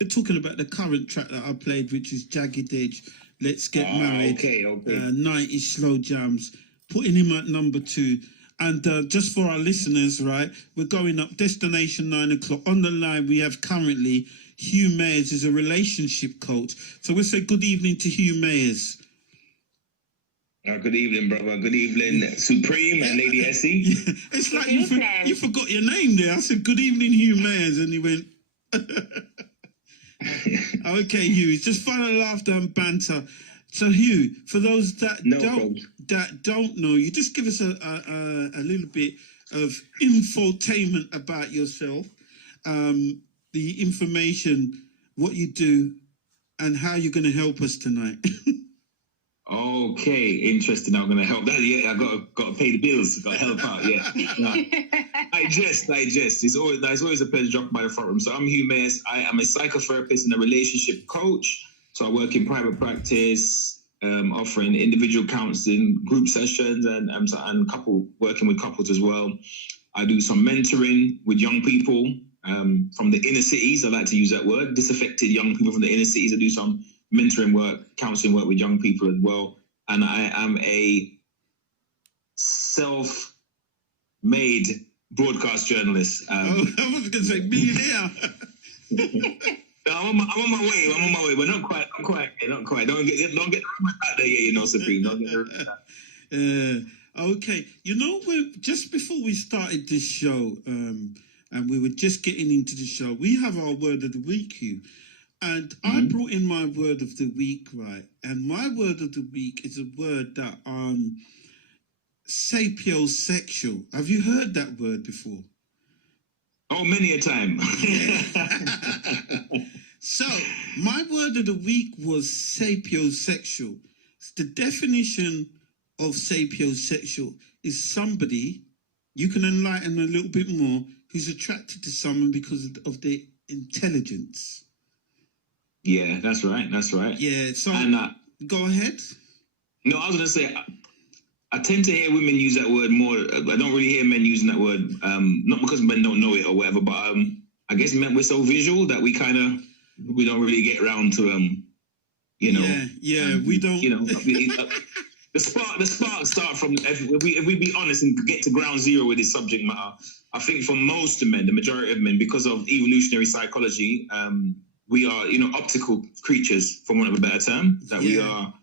We're talking about the current track that I played, which is Jagged Edge, Let's Get Married. Okay. 90 slow jams, putting him at number 2. And just for our listeners, right, we're going up destination 9 o'clock. On the line, we have currently Hugh Mayers, is a relationship coach. So we'll say good evening to Hugh Mayers. Good evening, brother. Good evening, Supreme and Lady Esi. Yeah, it's like you forgot your name there. I said good evening, Hugh Mayers, and he went. Okay, Hugh, it's just fun and laughter and banter. So, Hugh, for those that don't know, you just give us a little bit of infotainment about yourself, the information, what you do, and how you're going to help us tonight. Okay, interesting. I'm gonna help that. Yeah, I got to pay the bills. Got to help out. Yeah, I jest. It's always a pleasure dropping by the front room. So I'm Hugh Mayers. I am a psychotherapist and a relationship coach. So I work in private practice, offering individual counseling, group sessions, and working with couples as well. I do some mentoring with young people from the inner cities. I like to use that word. Disaffected young people from the inner cities. I do some mentoring work, counseling work with young people as well. And I am a self-made broadcast journalist. I was going to say millionaire. I'm on my way, but not quite. Not quite. Don't get the rumors out there, you know, Supreme. Don't get the rumors out. Okay. You know, just before we started this show, and we were just getting into the show, we have our word of the week, Hugh. And I brought in my word of the week, right? And my word of the week is a word that sapiosexual. Have you heard that word before? Oh, many a time. So my word of the week was sapiosexual. The definition of sapiosexual is somebody, you can enlighten a little bit more, who's attracted to someone because of their intelligence. Yeah, that's right. Yeah, so go ahead. No, I was going to say, I tend to hear women use that word more. I don't really hear men using that word, not because men don't know it or whatever, but I guess men, we're so visual that we don't really get around to, you know. Yeah, we don't. You know, the sparks start from, if we be honest and get to ground zero with this subject matter, I think for most men, the majority of men, because of evolutionary psychology, we are, optical creatures, for want of a better term, that we are,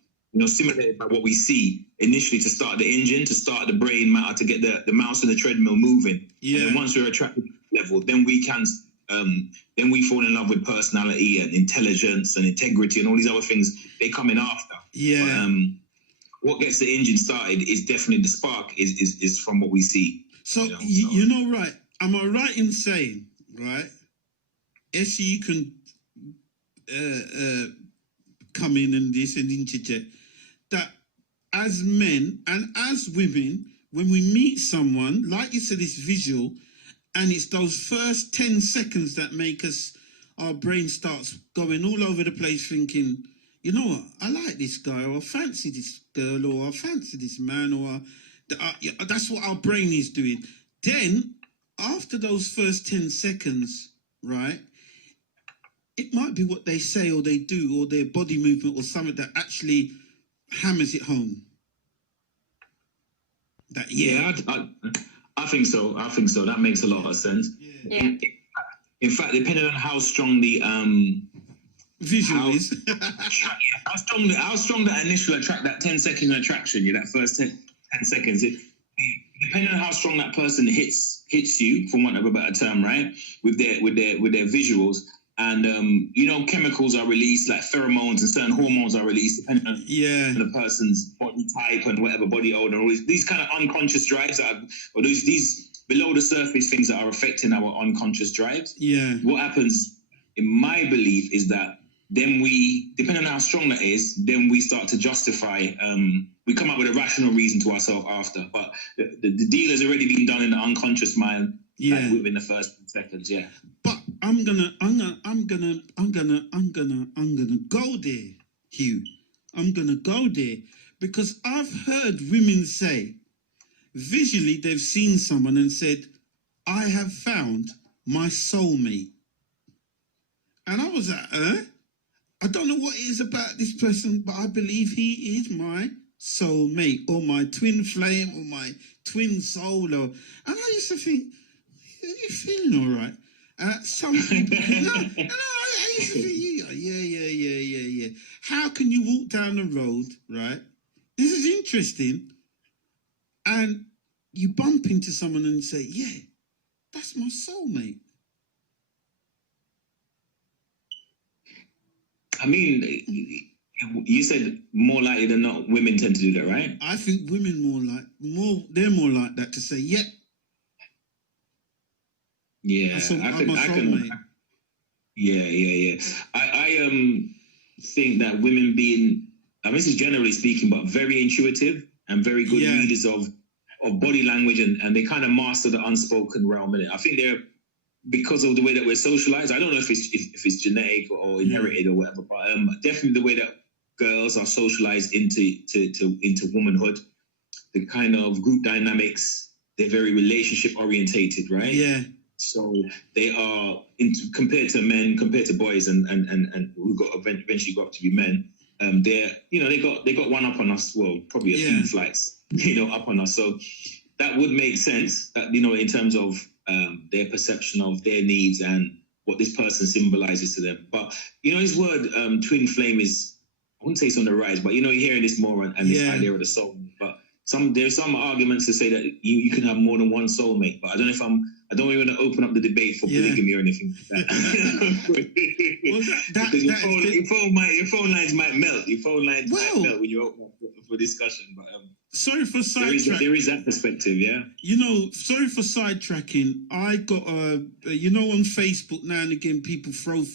stimulated by what we see initially to start the engine, to start the brain matter, to get the mouse and the treadmill moving. Yeah. And then once we're attracted to that level, then we can, then we fall in love with personality and intelligence and integrity and all these other things. They come in after. Yeah. But, what gets the engine started is definitely the spark is from what we see. So, right? Am I right in saying, right? Esi, you can come in and this and interject that as men and as women, when we meet someone, like you said, it's visual, and it's those first 10 seconds that make our brain starts going all over the place thinking, you know what, I like this guy, or I fancy this girl, or I fancy this man, or that's what our brain is doing. Then, after those first 10 seconds, right, it might be what they say or they do or their body movement or something that actually hammers it home. I think so. That makes a lot of sense. Yeah. In fact, depending on how strong the visual is, how strong that initial that 10-second attraction, that first 10 seconds, depending on how strong that person hits you, for want of a better term, right, with their visuals. And, chemicals are released, like pheromones and certain hormones are released depending on the person's body type and whatever, body odor, all these kind of unconscious drives these below the surface things that are affecting our unconscious drives. Yeah. What happens, in my belief, is that then we, depending on how strong that is, then we start to justify, we come up with a rational reason to ourselves after. But the deal has already been done in the unconscious mind. Yeah. Within the first seconds, yeah. But I'm gonna go there, Hugh. I'm gonna go there because I've heard women say, visually they've seen someone and said, I have found my soulmate. And I was like, I don't know what it is about this person, but I believe he is my soulmate or my twin flame or my twin soul. And I used to think, are you feeling all right? Some people, I used to think, yeah. How can you walk down the road, right? This is interesting. And you bump into someone and say, yeah, that's my soulmate. I mean, you said more likely than not, women tend to do that, right? I think women they're more like that to say, yeah. Yeah, Yeah. I think that women being, I mean, this is generally speaking, but very intuitive and very good readers of body language, and they kind of master the unspoken realm in it. I think they're, because of the way that we're socialized. I don't know if it's genetic or inherited or whatever, but definitely the way that girls are socialized into womanhood, the kind of group dynamics, they're very relationship orientated, right? Yeah. So they are compared to boys and who eventually got up to be men. They're, they got one up on us. Well, probably a few flights, up on us. So that would make sense. That in terms of their perception of their needs and what this person symbolizes to them. But his word twin flame is, I wouldn't say it's on the rise, but you're hearing this more and this idea of the soul. But there's some arguments to say that you can have more than one soulmate. But I don't know if I don't even want to open up the debate for polygamy or anything like that. Because your phone lines might melt. Your phone lines might melt when you open up for discussion. But sorry for sidetracking. There is that perspective, yeah. Sorry for sidetracking. I got on Facebook now and again people throw